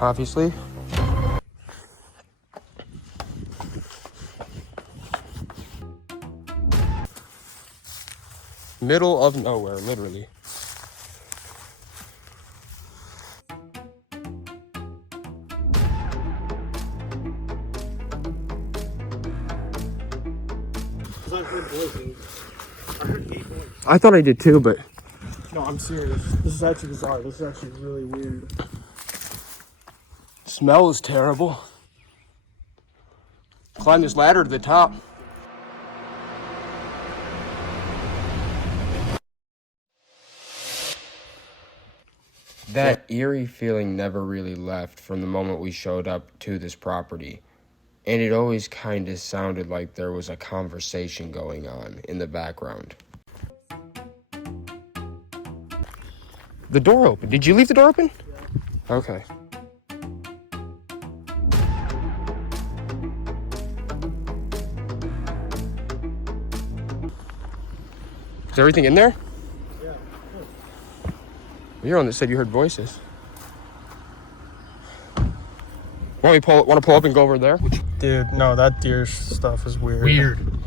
Obviously. Middle of nowhere, literally. I heard voices. I heard 8 voices. I thought I did too, but No, I'm serious. This is actually bizarre. This is actually really weird. smell is terrible. Climb this ladder to the top. That eerie feeling never really left from the moment we showed up to this property. And it always kind of sounded like there was a conversation going on in the background. The door open. Did you leave the door open? Yeah. Okay. Is everything in there? Yeah. You're the one that said you heard voices. Want to pull up and go over there? Dude, no, that deer stuff is weird. Weird.